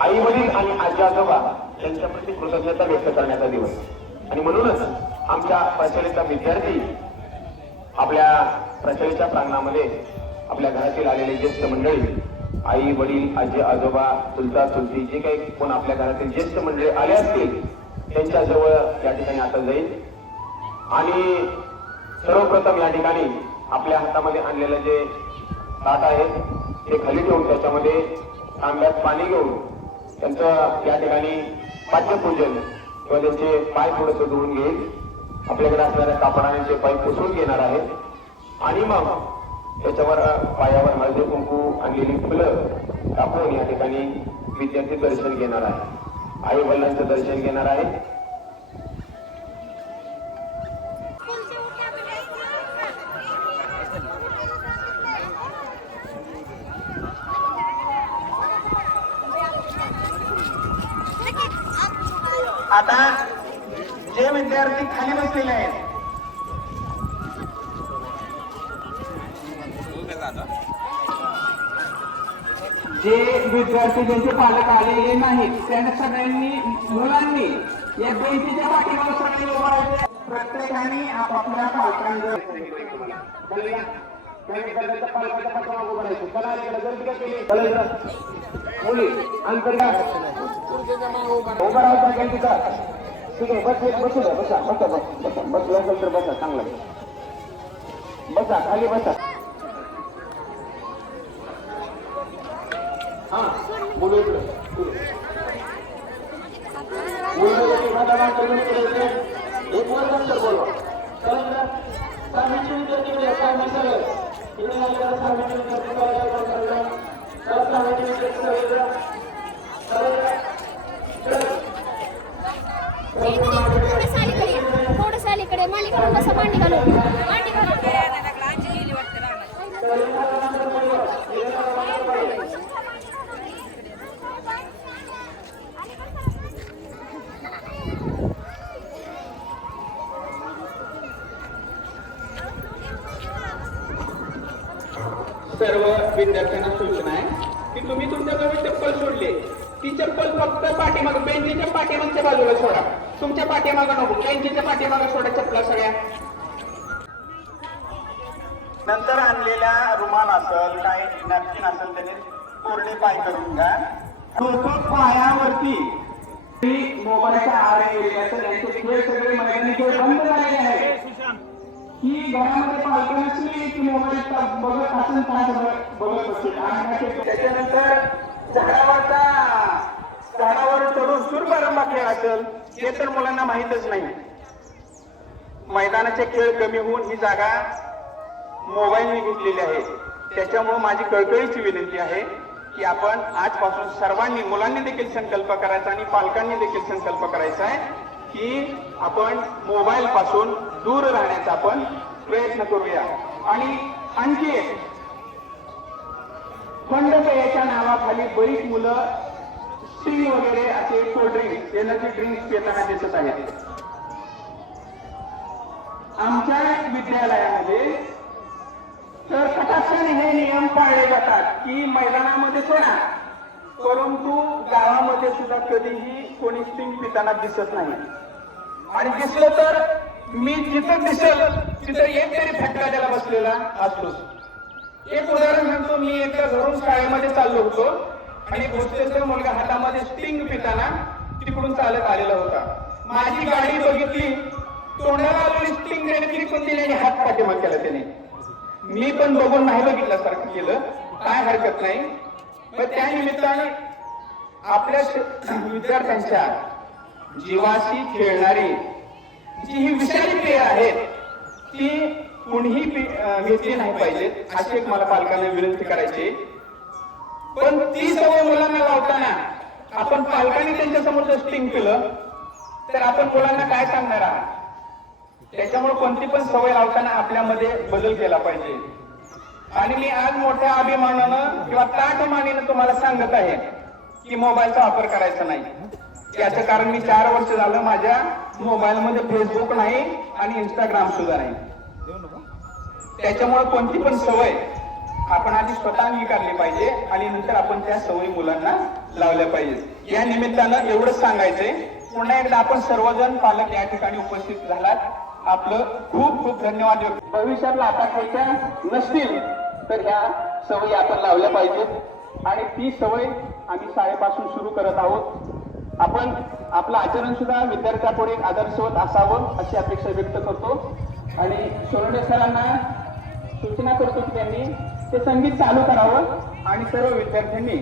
आई वडील आणि आजी आजोबा यांच्या प्रति कृतज्ञता व्यक्त करण्याचा दिवस. आणि म्हणूनच आमच्या प्रशालेचा विद्यार्थी आपल्या प्रशालेच्या प्रांगणामध्ये आपल्या घरातील आलेले ज्येष्ठ मंडळी, आई वडील आजी आजोबा चुलता चुलती जे काही कोण आपल्या घरातील ज्येष्ठ मंडळी आले असतील त्यांच्याजवळ या ठिकाणी आता जाईल. आणि सर्वप्रथम या ठिकाणी आपल्या हातामध्ये आणलेलं जे ताट आहे ते खाली ठेवून त्याच्यामध्ये तांब्यात पाणी घेऊन त्यांचं या ठिकाणी पाद्यपूजन किंवा त्यांचे पाय थोडंसं धुवून घेईल. आपल्याकडे असणाऱ्या कापडाने ते पाय पुसून घेणार आहे आणि मग त्याच्यावर पायावर हळदी कुंकू आणलेली फुलं टाकून या ठिकाणी विद्यार्थी दर्शन घेणार आहे, आई वडिलांचं दर्शन घेणार आहे. आता जे विद्यार्थी खाली बसलेले आहेत जे विद्यार्थी ज्यांचे पालक आलेले नाहीत त्यांना सगळ्यांनी मुलांनी या बेंचीच्या पाठीमागे सगळे उभं राहायचे. प्रत्येकाने आपापल्या पालकांना मुली अंतर्गत उभा राहायचा बेंचीचा. ठीक आहे, बसू द्या, बसा बसा बसा बसला असेल तर बसा, चांगला बसा, खाली बसा. हा मुली एक वर नंतर बोलवा. थोडस अलीकडे मांडी घालून बसा, मांडी घालून मांडी घालून. सर्व विद्यार्थ्यांना सूचना आहे की तुम्ही तुमच्याजवळ चप्पल सोडली ती चप्पल फक्त पाठीमागे बेंचीच्या पाठीमागच्या बाजूला सोडा. तुमच्या पाठीमागं नको, बेंचीच्या पाठीमागं सोडा चप्पला सगळ्या. नंतर आणलेल्या रुमाल असेल काय नॅपकिन असेल त्याने कोरडे पाय करून घ्या. पायावरती मोबाईलच्या आहारी गेले असेल त्यांचे खेळ सगळे मैदानी खेळ बंद झालेले आहेत. ही घरामध्ये पालक नसली की मोबाईल बघत असेल काय बघत बसतील. आणि त्याच्यानंतर झाडावर चढून सूरपारंबा खेळ असेल हे तर मुलांना माहीतच नाही. मैदानाचे खेळ कमी होऊन ही जागा मोबाईलने घेतलेली आहे. त्याच्यामुळे माझी कळकळीची विनंती आहे की आपण आजपासून सर्वांनी, मुलांनी देखील संकल्प करायचा आणि पालकांनी देखील संकल्प करायचा आहे की आपण मोबाईल पासून दूर राहण्याचा आपण प्रयत्न करूया. आणि आणखी एक, थंड पेयाच्या नावाखाली बरीच मुलं स्टिंग वगैरे असे कोल्ड्रिंक्स, एनर्जी ड्रिंक्स पिताना दिसत आहेत. आमच्या विद्यालयामध्ये तर कटाक्षाने हे नियम पाळले जातात की मैदानामध्ये सोडा, परंतु गावामध्ये सुद्धा कधीही कोणी स्टिंग पिताना दिसत नाही. आणि दिसलं तर मी जिथं दिसेल तिथं एक तरी फटका त्याला बसलेला असतोच. एक उदाहरण सांगतो. मी एकदा घरून शाळेमध्ये चाललो होतो आणि हॉस्टेलचा मुलगा हातामध्ये स्टिंग पिताना तिकडून चालत आलेला होता. माझी गाडी बघितली, तोंडाला आलेली स्टिंग त्याने तिकडून दिली आणि हात पाठीमाग केला त्याने. मी पण बघून नाही बघितल्यासारखं केलं, काय हरकत नाही. पण त्या निमित्ताने आपल्या विद्यार्थ्यांच्या जीवाशी खेळणारी जी ही विषारी पेय आहेत ती कुणीही घेतली नाही पाहिजे अशी एक मला पालकांना विनंती करायची. पण ती सवय मुलांना लावताना आपण पालकांनी त्यांच्या समोर जर स्टिंग केलं तर आपण मुलांना काय सांगणार आहात. त्याच्यामुळे कोणती पण सवय लावताना आपल्यामध्ये बदल केला पाहिजे. आणि मी आज मोठ्या अभिमानानं किंवा ताठमानीनं तुम्हाला सांगत आहे की मोबाईलचा वापर करायचा नाही. याचं कारण मी 4 वर्ष झालं माझ्या मोबाईलमध्ये फेसबुक नाही आणि इंस्टाग्राम सुद्धा नाही. त्याच्यामुळे कोणती पण सवय आपण आधी स्वतः अंगीकारली पाहिजे आणि नंतर आपण त्या सवयी मुलांना लावल्या पाहिजेत. या निमित्तानं एवढंच सांगायचंय. पुन्हा एकदा आपण सर्वजण पालक या ठिकाणी उपस्थित झालात, आपलं खूप खूप धन्यवाद. भविष्यातला आता खायच्या नसतील तर ह्या सवयी आपण लावल्या पाहिजेत आणि ती सवय आम्ही शाळेपासून सुरू करत आहोत. आपण आपलं आचरण सुद्धा विद्यार्थ्यापुढे आदर्शवत असावं अशी अपेक्षा व्यक्त करतो आणि सोनवणे सरांना सूचना करतो की त्यांनी ते संगीत चालू करावं आणि सर्व विद्यार्थ्यांनी